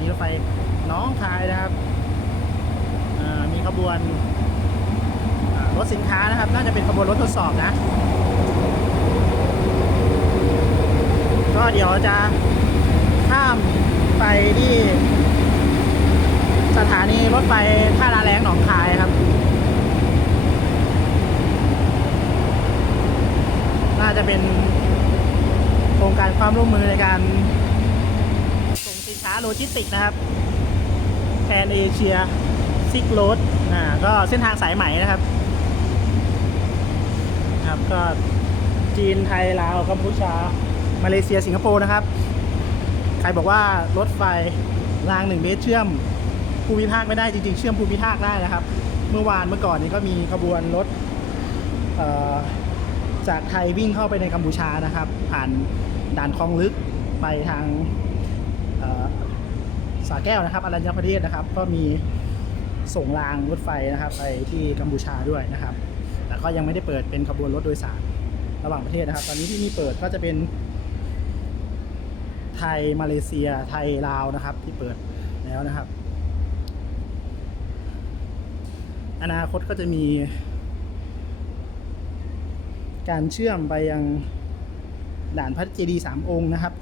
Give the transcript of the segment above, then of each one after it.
นีรถไฟหน้องคายนะครับมีขบวนรถสินค้านะครับ น่าจะเป็นขบวนรถทดสอบนะ ก็เดี๋ยวจะข้ามไปที่ สถานีรถไฟท่านาแรงหนองคายครับ น่าจะเป็นโครงการความร่วมมือในการ โลจิสติกส์นะครับแทนเอเชียซิกโรดอ่าก็เส้นทางสายไหม่นะครับครับก็จีนไทยลาวกัมพูชา มาเลเซียสิงคโปร์นะครับ ใครบอกว่ารถไฟรางหนึ่งเมตรเชื่อมภูมิภาคไม่ได้จริงๆ เชื่อมภูมิภาคได้นะครับ เมื่อวานเมื่อก่อนนี้ก็มีขบวนรถจากไทยวิ่งเข้าไปในกัมพูชานะครับ ผ่านด่านคลองลึกไปทาง สาแก้วนะครับอรัญญประเทศนะครับ ก็มีส่งรางรถไฟนะครับ ไปที่กัมพูชาด้วยนะครับ แต่ก็ยังไม่ได้เปิดเป็นขบวนรถโดยสารระหว่างประเทศนะครับ ตอนนี้ที่มีเปิดก็จะเป็น ไทยมาเลเซีย ไทยลาวนะครับ ที่เปิดแล้วนะครับ อนาคตก็จะมี การเชื่อมไปยังด่านพระเจดีย์สามองค์นะครับ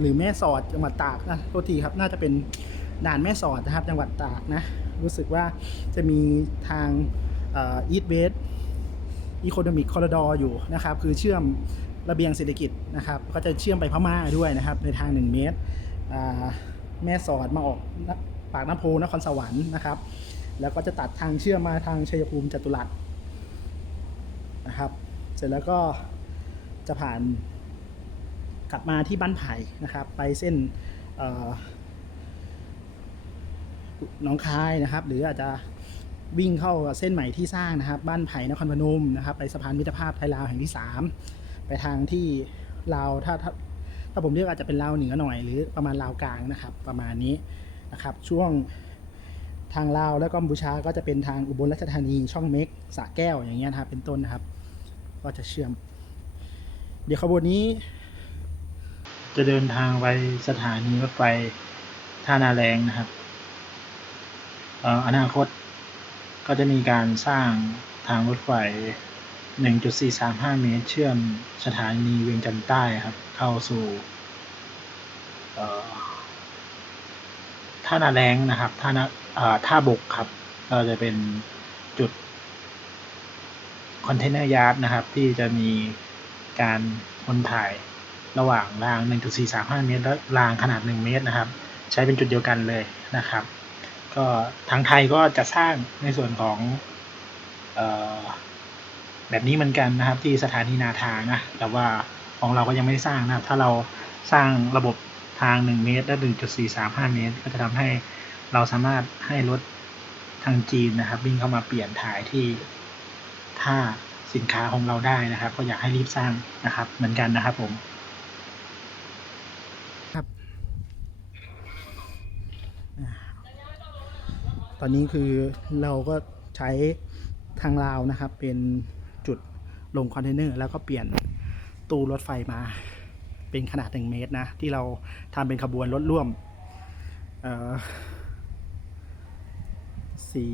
หรือแม่สอดจังหวัดตากนะโทษทีครับน่าจะเป็น ด่านแม่สอดนะครับ จังหวัดตากนะ รู้สึกว่าจะมีทางอีทเวสอีโคโนมิกคอร์ดออยู่นะครับ คือเชื่อมระเบียงเศรษฐกิจนะครับ ก็จะเชื่อมไปพม่าด้วยนะครับ ในทาง 1 เมตร แม่สอดมาออกปากน้ำโพนครสวรรค์นะครับ แล้วก็จะตัดทางเชื่อมมาทางชัยภูมิจตุรัสนะครับ เสร็จแล้วก็จะผ่านกลับมาที่บ้านไผ่นะครับ ไปเส้นอ น้องคายนะครับ หรืออาจจะวิ่งเข้าเส้นใหม่ที่สร้างนะครับ บ้านไผ่นครพนมนะครับ ไปสะพานมิตรภาพไทยลาวแห่งที่ 3 ไปทางที่ลาวถ้าถ้าถ้าผมเรียกอาจจะเป็นลาวเหนือหน่อย หรือประมาณลาวกลางนะครับ ประมาณนี้นะครับ ช่วงทางลาวแล้วก็กัมพูชาก็จะเป็นทางอุบลราชธานีช่องเม็กสะแก้วอย่างเงี้ยนะครับเป็นต้นนะครับ ก็จะเชื่อม เดี๋ยวขบวนนี้ จะเดินทางไปสถานีรถไฟท่านาแรงนะครับ อนาคตก็จะมีการสร้างทางรถไฟ 1.435 เมตร เชื่อมสถานีเวียงจันทร์ใต้ครับ เข้าสู่ท่านาแรงนะครับท่านาท่าบกครับ ก็จะเป็นจุดคอนเทนเนอร์ยาร์ดนะครับ ที่จะมีการคนถ่ายระหว่างราง 1.435 เมตรและรางขนาด 1 เมตรนะครับ ใช้เป็นจุดเดียวกันเลยนะครับ ก็ทางไทยก็จะสร้างในส่วนของออแบบนี้เหมือนกันนะครับ ที่สถานีนาทางนะแต่ว่าของเราก็ยังไม่ได้สร้างนะครับ ถ้าเราสร้างระบบทาง 1 เมตรและ1.435 เมตร ก็จะทำให้เราสามารถให้รถทางจีนนะครับวิ่งเข้ามาเปลี่ยนถ่ายที่ท่าสินค้าของเราได้นะครับ ก็อยากให้รีบสร้างนะครับเหมือนกันนะครับผม ครับ ตอนนี้คือเราก็ใช้ทางลาวนะครับ เป็นจุดลงคอนเทนเนอร์แล้วก็เปลี่ยนตู้รถไฟมา เป็นขนาด 1 เมตรนะ ที่เราทำเป็นขบวนรถร่วมเอ่อสี่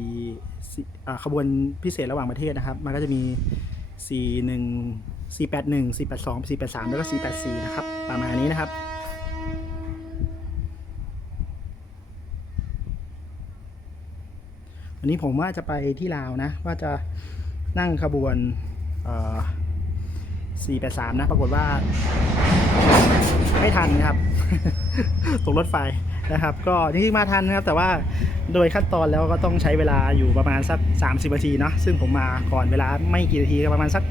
สี่ขบวนพิเศษระหว่างประเทศนะครับ มันก็จะมี 4 1 4 8 1 4 8 2 4 8 3 แล้วก็ 4 8 4 นะครับ ประมาณนี้นะครับ วันนี้ผมว่าจะไปที่ลาวนะ ว่าจะนั่งขบวน483 นะ ปรากฏว่า ไม่ทันนะครับ ตกรถไฟนะครับ ก็จริงๆมาทันนะครับ แต่ว่าโดยขั้นตอนแล้วก็ต้องใช้เวลาอยู่ประมาณสัก 30นาทีเนาะซึ่งผมมาก่อนเวลาไม่กี่นาทีก็ประมาณสัก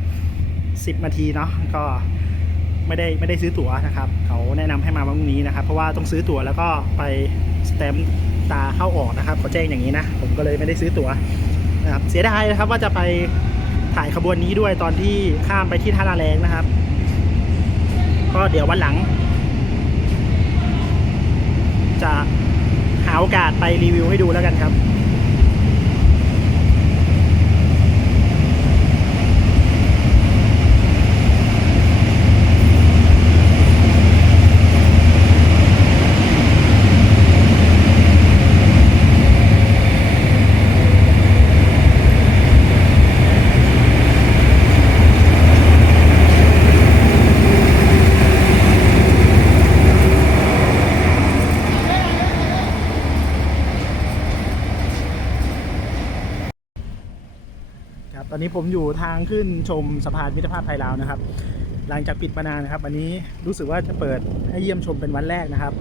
10นาทีเนาะก็ไม่ได้ไม่ได้ซื้อตั๋วนะครับ เขาแนะนำให้มาวันพรุ่งนี้นะครับ เพราะว่าต้องซื้อตั๋วแล้วก็ไปสแตมป ตาเข้าออกนะครับเขาแจ้งอย่างนี้นะผมก็เลยไม่ได้ซื้อตั๋วนะครับเสียดายนะครับว่าจะไปถ่ายขบวนนี้ด้วยตอนที่ข้ามไปที่ท่านาแรงนะครับ ก็เดี๋ยววันหลัง จะหาโอกาสไปรีวิวให้ดูแล้วกันครับ ผมอยู่ทางขึ้นชมสะพานมิตรภาพไทยลาวนะครับ หลังจากปิดมานานนะครับอันนี้รู้สึกว่าจะเปิดให้เยี่ยมชมเป็นวันแรกนะครับ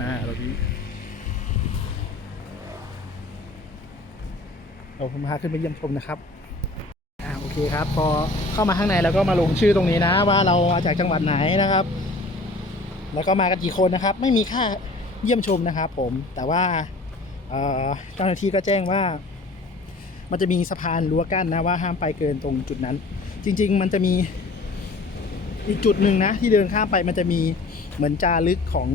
อ่าเรานี้เราผมพาขึ้นไปเยี่ยมชมนะครับอ่าโอเคครับ พอเข้ามาข้างในแล้วก็มาลงชื่อตรงนี้นะ ว่าเรามาจากจังหวัดไหนนะครับ แล้วก็มากันกี่คนนะครับ ไม่มีค่าเยี่ยมชมนะครับ ผมแต่ว่าเจ้าหน้าที่ก็แจ้งว่า มันจะมีสะพานรั้วกั้นนะว่าห้ามไปเกินตรงจุดนั้น จริง ๆ มันจะมีอีกจุดหนึ่งนะที่เดินข้ามไปมันจะมีเหมือนจารึกของ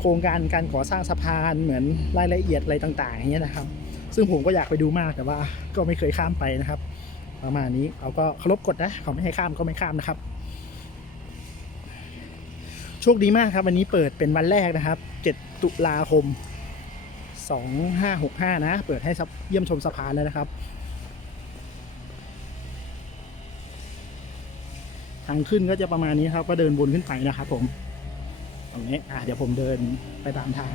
โครงการการก่อสร้างสะพานเหมือนรายละเอียดอะไรต่างๆอย่างเงี้ยนะครับ ซึ่งผมก็อยากไปดูมากแต่ว่าก็ไม่เคยข้ามไปนะครับ ประมาณนี้เขาก็เคารพกฎนะเขาไม่ให้ข้ามก็ไม่ข้ามนะครับโชคดีมากครับวันนี้เปิดเป็นวันแรกนะครับ 7 ตุลาคม 2565 นะ เปิดให้เยี่ยมชมสะพานแล้วนะครับ ทางขึ้นก็จะประมาณนี้ครับ ก็เดินวนขึ้นไปนะครับผม ตรงนี้อะเดี๋ยวผมเดินไปตามทาง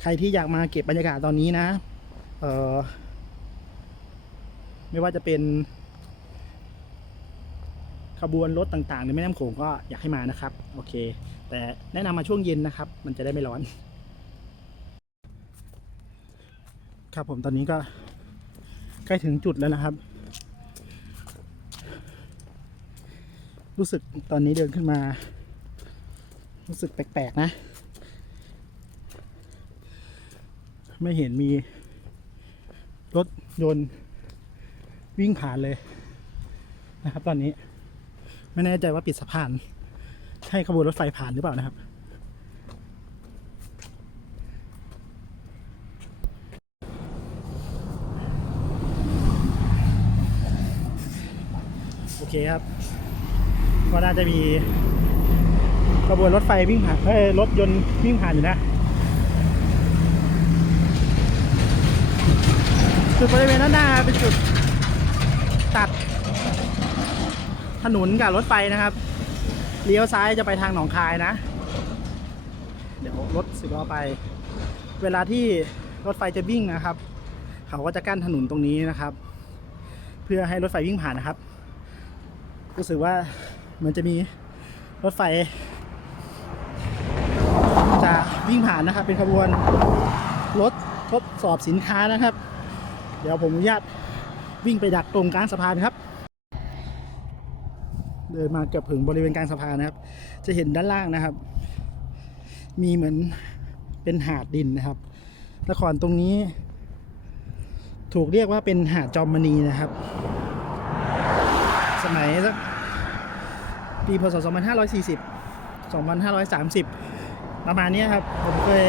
ใครที่อยากมาเก็บบรรยากาศตอนนี้นะ เออไม่ว่าจะเป็น ขบวนรถต่างๆในแม่น้ำโขงก็อยากให้มานะครับ โอเค แต่แนะนำมาช่วงเย็นนะครับ มันจะได้ไม่ร้อน ครับผมตอนนี้ก็ใกล้ถึงจุดแล้วนะครับ รู้สึกตอนนี้เดินขึ้นมา รู้สึกแปลกๆนะ ไม่เห็นมีรถยนต์วิ่งผ่านเลยนะครับตอนนี้ ไม่แน่ใจว่าปิดสะพาน ใช่ขบวนรถไฟผ่านหรือเปล่านะครับ โอเคครับ ก็น่าจะมีขบวนรถไฟวิ่งผ่านเอ้ยรถยนต์วิ่งผ่านอยู่นะจุดบริเวณด้านหน้าเป็นจุดตัด ถนนกับรถไฟนะครับเลี้ยวซ้ายจะไปทางหนองคายนะ เดี๋ยวรถสิบล้อไป เวลาที่รถไฟจะวิ่งนะครับ เขาก็จะกั้นถนนตรงนี้นะครับ เพื่อให้รถไฟวิ่งผ่านนะครับ รู้สึกว่าเหมือนจะมีรถไฟ จะวิ่งผ่านนะครับ เป็นขบวนรถทดสอบสินค้านะครับ เดี๋ยวผมอนุญาตวิ่งไปดักตรงกลางสะพานครับ เดินมาเกือบถึงบริเวณกลางสะพานนะครับ จะเห็นด้านล่างนะครับ มีเหมือนเป็นหาดดินนะครับละครตรงนี้ ถูกเรียกว่าเป็นหาดจอมมณีนะครับ สมัยสักปีพศ 2540 2530 ประมาณนี้ครับ ผมเคย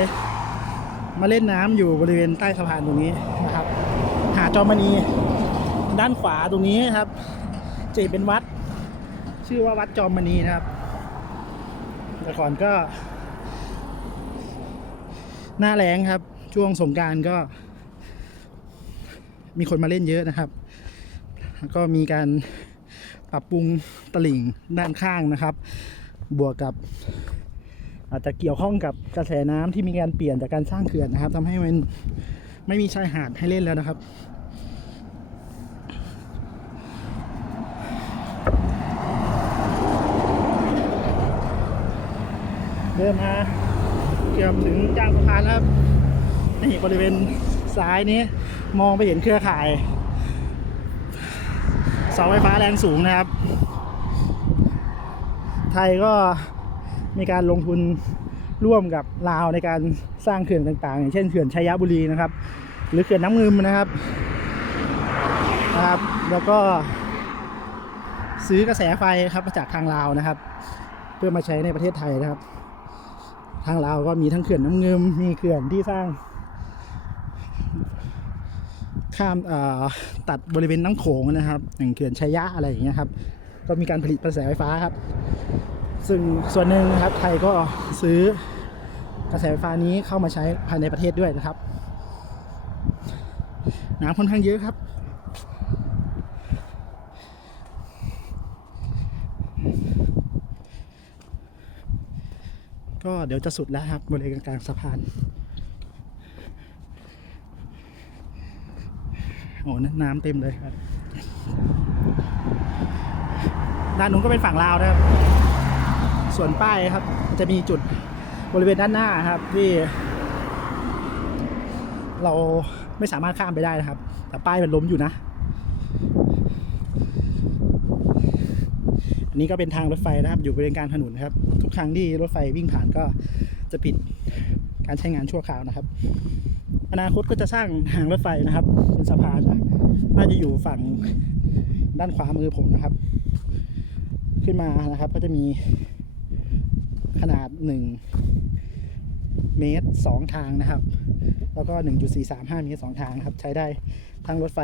มาเล่นน้ำอยู่บริเวณใต้สะพานตรงนี้นะครับ หาดจอมมณีด้านขวาตรงนี้ครับจะเห็นเป็นวัด ชื่อว่าวัดจอมมณีนะครับแต่ก่อนก็ หน้าแรงครับ ช่วงสงการก็ มีคนมาเล่นเยอะนะครับ ก็มีการปรับปรุงตลิ่งด้านข้างนะครับ บวกกับ อาจจะเกี่ยวข้องกับกระแสน้ำที่มีการเปลี่ยนจากการสร้างเขื่อนนะครับทำให้มันไม่มีชายหาดให้เล่นแล้วนะครับ เดินมาเกือบถึงกลางสะพานแล้วครับนี่บริเวณซ้ายนี้มองไปเห็นเครือข่ายเสาไฟฟ้าแรงสูงนะครับ ไทยก็มีการลงทุนร่วมกับลาวในการสร้างเขื่อนต่างๆ อย่างเช่นเขื่อนชัยบุรีนะครับ หรือเขื่อนน้ำงึมนะครับนะครับ แล้วก็ซื้อกระแสไฟครับมาจากทางลาวนะครับ เพื่อมาใช้ในประเทศไทยนะครับ ทางลาวก็มีทั้งเขื่อนน้ำเงิมมีเขื่อนที่สร้าง ข้ามตัดบริเวณน้ำโขงนะครับ อย่างเขื่อนชัยยะอะไรอย่างเงี้ยครับ ก็มีการผลิตกระแสไฟฟ้าครับ ซึ่งส่วนหนึ่งนะครับไทยก็ซื้อกระแสไฟฟ้านี้เข้ามาใช้ภายในประเทศด้วยนะครับน้ำค่อนข้างเยอะครับ ก็เดี๋ยวจะสุดแล้วครับบริเวณกลางสะพานโอ้นน้ำเต็มเลยครับด้านนู้นก็เป็นฝั่งลาวนะครับ ส่วนป้ายครับ จะมีจุดบริเวณด้านหน้าครับ ที่ เราไม่สามารถข้ามไปได้นะครับ แต่ป้ายมันล้มอยู่นะ อันนี้ก็เป็นทางรถไฟนะครับ อยู่บริเวณกลางถนนครับ ทุกครั้งที่รถไฟวิ่งผ่านก็จะปิดการใช้งานชั่วคราวนะครับ อนาคตก็จะสร้างทางรถไฟนะครับ เป็นสะพานน่าจะอยู่ฝั่งด้านขวามือผมนะครับ ขึ้นมานะครับ ก็จะมีขนาด 1 เมตร 2 ทางนะครับ แล้วก็ 1.435 เมตร 2 ทางครับ ใช้ได้ทั้งรถไฟ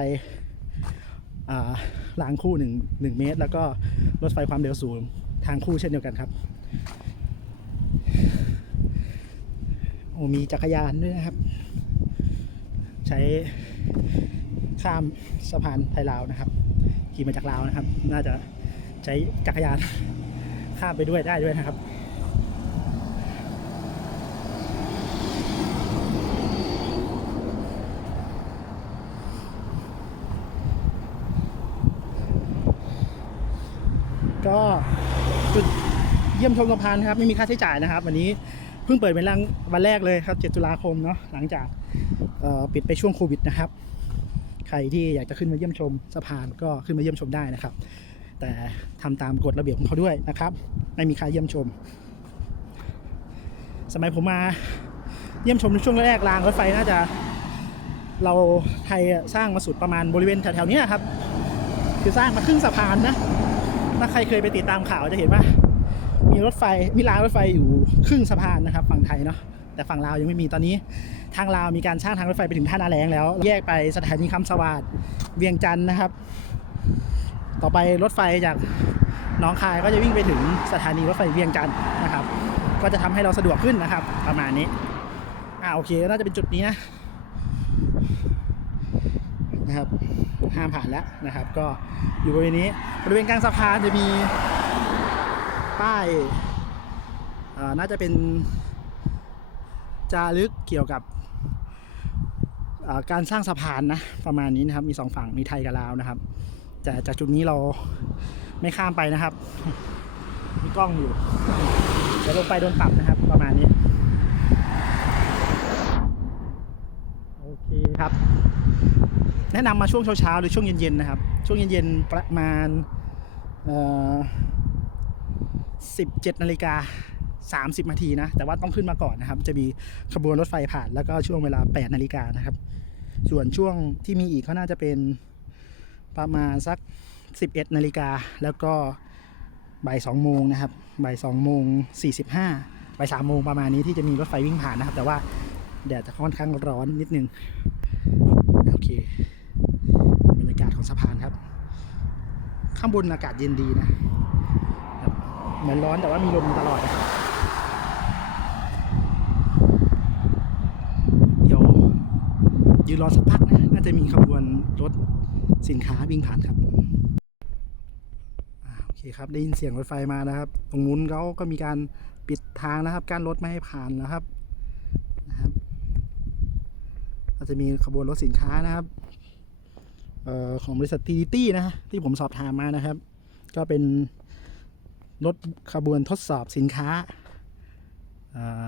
รางคู่1 1เมตร แล้วก็รถไฟความเร็วสูงทางคู่เช่นเดียวกันครับโอ้มีจักรยานด้วยนะครับ ใช้ข้ามสะพานไทยลาวนะครับขี่มาจากลาวนะครับ น่าจะใช้จักรยานข้ามไปด้วยได้ด้วยนะครับ ก็จุดเยี่ย มชมสะพานครับไม่มีค่าใช้จ่ายนะครับ วันนี้เพิ่งเปิดเป็นรังวันแรกเลยครับ 7 ตุลาคมเนาะหลังจากปิดไปช่วงโควิดนะครับ ใครที่อยากจะขึ้นมาเยี่ยมชมสะพานก็ขึ้นมาเยี่ยมชมได้นะครับ แต่ทำตามกฎระเบียบของเขาด้วยนะครับ ไม่มีค่าเยี่ยมชม สมัยผมมาเยี่ยมชมในช่วงแรกรางรถไฟน่าจะ เราไทยสร้างมาสุดประมาณบริเวณแถวๆนี้ครับ คือสร้างมาครึ่งสะพานนะถ้าใครเคยไปติดตามข่าวจะเห็นว่า มีรถไฟมีรางรถไฟอยู่ครึ่งสะพานนะครับ ฝั่งไทยเนาะแต่ฝั่งลาวยังไม่มีตอนนี้ ทางลาวมีการสร้างทางรถไฟไปถึงท่านาแรงแล้ว แยกไปสถานีคำสวัสดเวียงจันทร์นะครับ ต่อไปรถไฟจากหนองคายก็จะวิ่งไปถึงสถานีรถไฟเวียงจันทร์นะครับ ก็จะทำให้เราสะดวกขึ้นนะครับ ประมาณนี้อ่าโอเคน่าจะเป็นจุดนี้นะนะครับห้ามผ่านแล้วนะครับ ก็อยู่บริเวณนี้บริเวณกลางสะพานจะมี ป้ายน่าจะเป็นจารึกเกี่ยวกับการสร้างสะพานนะประมาณนี้นะครับมีสองฝั่งมีไทยกับลาวนะครับแต่จากจุดนี้เราไม่ข้ามไปนะครับ มีกล้องอยู่เดี๋ยวลงไปโดนปรับนะครับ ประมาณนี้ โอเคครับ แนะนำมาช่วงเช้าๆหรือช่วงเย็นๆนะครับ ช่วงเย็นๆประมาณเอ่อ 17นาฬิกา30นาทีนะ แต่ว่าต้องขึ้นมาก่อนนะครับ จะมีขบวนรถไฟผ่านแล้วก็ช่วงเวลา8นาฬิกานะครับ ส่วนช่วงที่มีอีกก็น่าจะเป็นประมาณสัก 11นาฬิกาแล้วก็บ่าย2โมงนะครับบ่าย2โมง45บ่าย3โมงประมาณนี้ที่จะมีรถไฟวิ่งผ่านนะครับ แต่ว่าแดดจะค่อนข้างร้อนนิดนึงโอเคบรรยากาศของสะพานครับ ข้างบนอากาศเย็นดีนะ เหมือนร้อนแต่ว่ามีลมตลอดนะครับเดี๋ยวยืนรอสักพักนะน่าจะมีขบวนรถสินค้าวิ่งผ่านครับอโอเคครับได้ยินเสียงรถไฟมานะครับ ตรงนู้นเขาก็มีการปิดทางนะครับการรถไม่ให้ผ่านนะครับนะครับก็จะมีขบวนรถสินค้านะครับออของบริษัททีตี้นะฮะที่ผมสอบถามมานะครับ ก็เป็น รถขบวนทดสอบสินค้า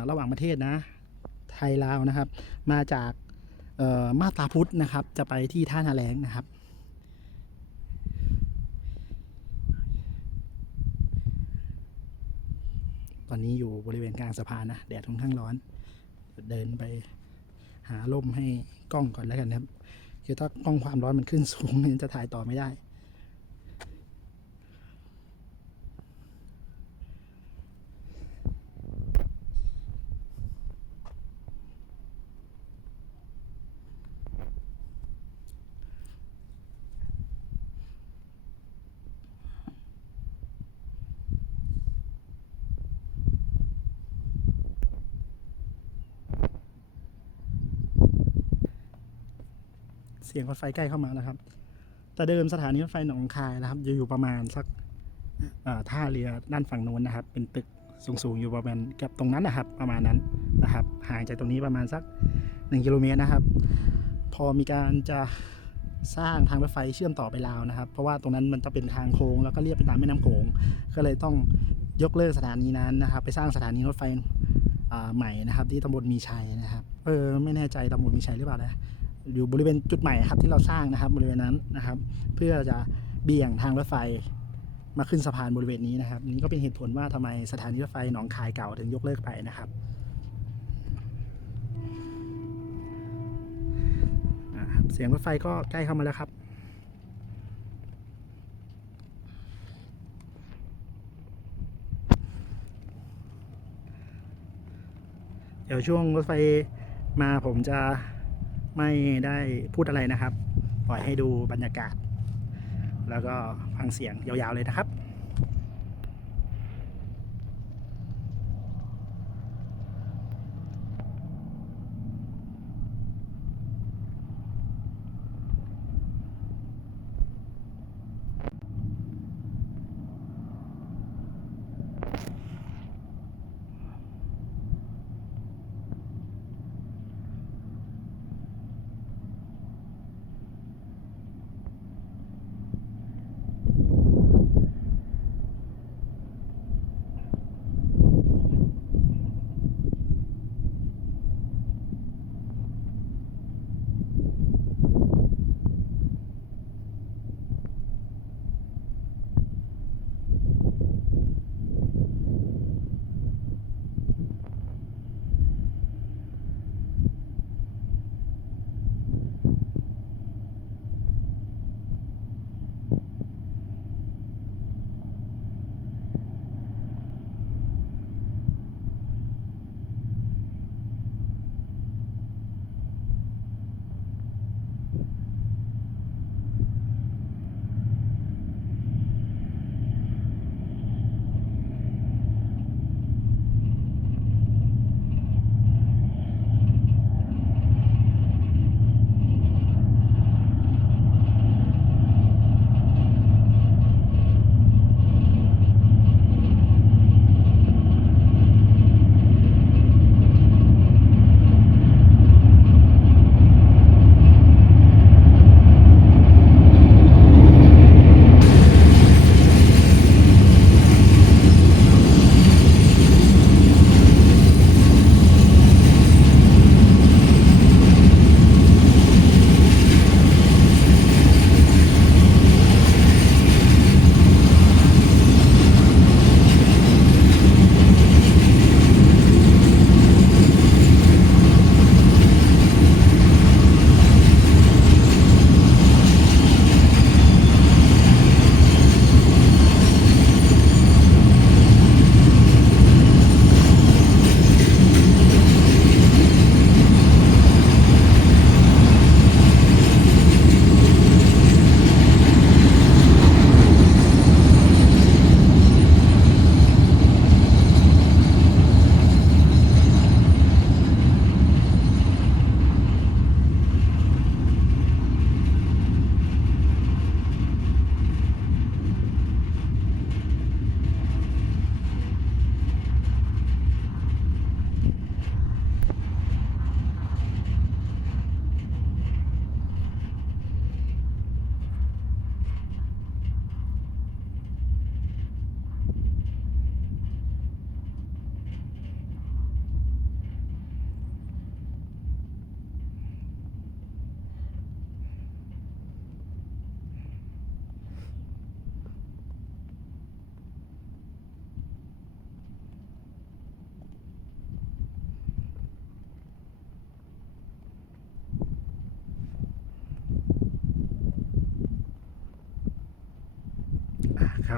ระหว่างประเทศนะ ไทยลาวนะครับ มาจากมาตาพุทธนะครับ จะไปที่ท่านาแรงนะครับ ตอนนี้อยู่บริเวณกลางสะพานนะ แดดค่อนข้างร้อน เดินไปหาร่มให้กล้องก่อนแล้วกันครับ คือถ้ากล้องความร้อนมันขึ้นสูงมันจะถ่ายต่อไม่ได้ เสียงรถไฟใกล้เข้ามาแล้วครับ แต่เดิมสถานีรถไฟหนองคายนะครับจะอยู่ประมาณสักท่าเรือด้านฝั่งโน้นนะครับ เป็นตึกสูงๆอยู่ประมาณเกับตรงนั้นนะครับ ประมาณนั้นนะครับ ห่างจากตรงนี้ประมาณสักหนึ่งกิโลเมตรนะครับ พอมีการจะสร้างทางรถไฟเชื่อมต่อไปลาวนะครับ เพราะว่าตรงนั้นมันจะเป็นทางโค้งแล้วก็เรียบไปตามแม่น้ำโขงก็เลยต้องยกเลิกสถานีนั้นนะครับ ไปสร้างสถานีรถไฟใหม่นะครับ ที่ตำบลมีชัยนะครับ เออไม่แน่ใจตำบลมีชัยหรือเปล่านะ อยู่บริเวณจุดใหม่ครับที่เราสร้างนะครับบริเวณนั้นนะครับ เพื่อจะเบี่ยงทางรถไฟมาขึ้นสะพานบริเวณนี้นะครับ นี่ก็เป็นเหตุผลว่าทำไมสถานีรถไฟหนองคายเก่าถึงยกเลิกไปนะครับอ่าครับเสียงรถไฟก็ใกล้เข้ามาแล้วครับเดี๋ยวช่วงรถไฟมาผมจะ ไม่ได้พูดอะไรนะครับ ปล่อยให้ดูบรรยากาศ แล้วก็ฟังเสียงยาวๆเลยนะครับ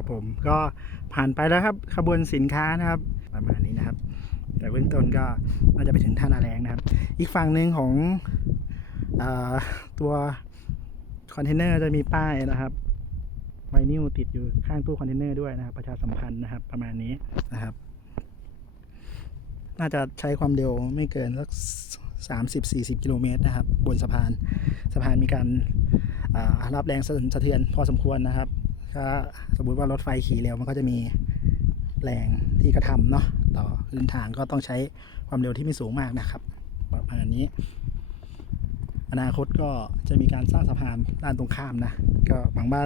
ครับผมก็ผ่านไปแล้วครับขบวนสินค้านะครับ ประมาณนี้นะครับ แต่เบื้องต้นก็น่าจะไปถึงท่านาแรงนะครับ อีกฝั่งหนึ่งของอตัวคอนเทนเนอร์จะมีป้ายนะครับไวนิวติดอยู่ข้างตู้คอนเทนเนอร์ด้วยนะครับ ประชาสัมพันธ์นะครับ ประมาณนี้นะครับ น่าจะใช้ความเร็วไม่เกินสักสามสิบสี่สิบกิโลเมตรนะครับ บนสะพานสะพานมีการารับแรงสะเทือนพอสมควรนะครับ ถ้าสมมุติว่ารถไฟขี่เร็วมันก็จะมีแรงที่กระทำเนาะต่อพื้นทางก็ต้องใช้ความเร็วที่ไม่สูงมากนะครับประมาณนี้ อนาคตก็จะมีการสร้างสะพานด้านตรงข้ามนะ ก็หวังว่า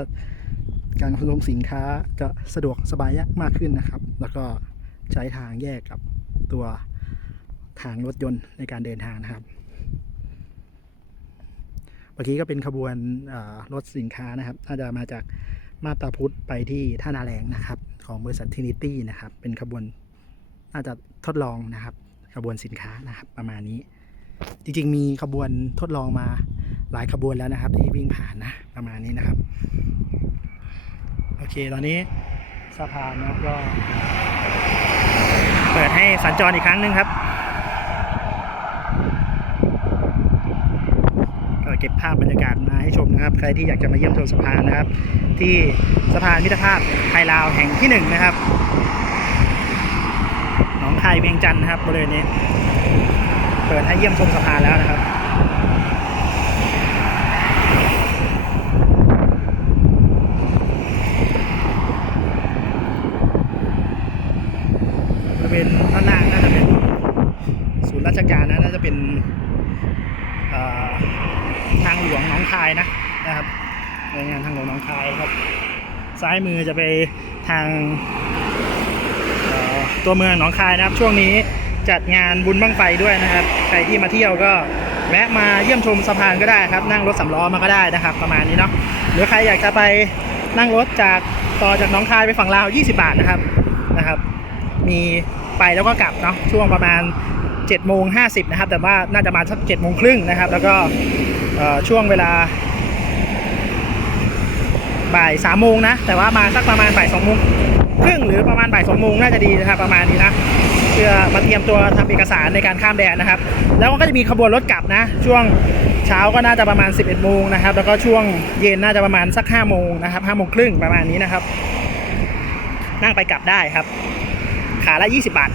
การขนส่งสินค้าจะสะดวกสบายมากขึ้นนะครับ แล้วก็ใช้ทางแยกกับตัวทางรถยนต์ในการเดินทางนะครับเมื่อกี้ก็เป็นขบวนรถสินค้านะครับ น่าจะมาจาก มาตาพุธไปที่ท่านาแรงนะครับ ของบริษัททินิตี้นะครับ เป็นขบวนน่าจะทดลองนะครับขบวนสินค้านะครับประมาณนี้ จริงๆ มีขบวนทดลองมาหลายขบวนแล้วนะครับ ที่วิ่งผ่านนะประมาณนี้นะครับ โอเคตอนนี้สะพานนะก็เปิดให้สัญจรอีกครั้งหนึ่งครับ เก็บภาพบรรยากาศมาให้ชมนะครับ ใครที่อยากจะมาเยี่ยมชมสะพานนะครับ ที่สะพานมิตรภาพไทยลาวแห่งที่หนึ่งนะครับหนองคายเวียงจันทร์นะครับบริเวณนี้ เปิดให้เยี่ยมชมสะพานแล้วนะครับริเวณด้านล่างน่าจะเป็นศูนย์ราชการนะน่าจะเป็นเอ่อทางหลวงหนองคายนะนะครับหน่วยงานทางหลวงหนองคายครับ ซ้ายมือจะไปทางตัวเมืองหนองคายนะครับ ช่วงนี้จัดงานบุญบั้งไฟด้วยนะครับ ใครที่มาเที่ยวก็แวะมาเยี่ยมชมสะพานก็ได้ครับ นั่งรถสำล้อมาก็ได้นะครับ ประมาณนี้เนาะหรือใครอยากจะไปนั่งรถจากต่อจากหนองคายไปฝั่งลาว 20 บาทนะครับนะครับ มีไปแล้วก็กลับเนาะช่วงประมาณ7จ็ดโมงห้นะครับ แต่ว่าน่าจะมาสักเจ็ดโมงครึ่งนะครับ แล้วก็ช่วงเวลา บ่ายสามโมงนะ แต่ว่ามาสักประมาณบ่ายสองโมงครึ่งหรือประมาณบ่ายสองโมงน่าจะดีนะครับประมาณนี้นะเพื่อมาเตรียมตัวทำเอกสารในการข้ามแดนนะครับ แล้วก็จะมีขบวนรถกลับนะ ช่วงเช้าก็น่าจะประมาณ 11โมงนะครับ แล้วก็ช่วงเย็นน่าจะประมาณสัก5โมงนะครับ5โมงครึ่งประมาณนี้นะครับ นั่งไปกลับได้ครับ ขาละ 20 บาท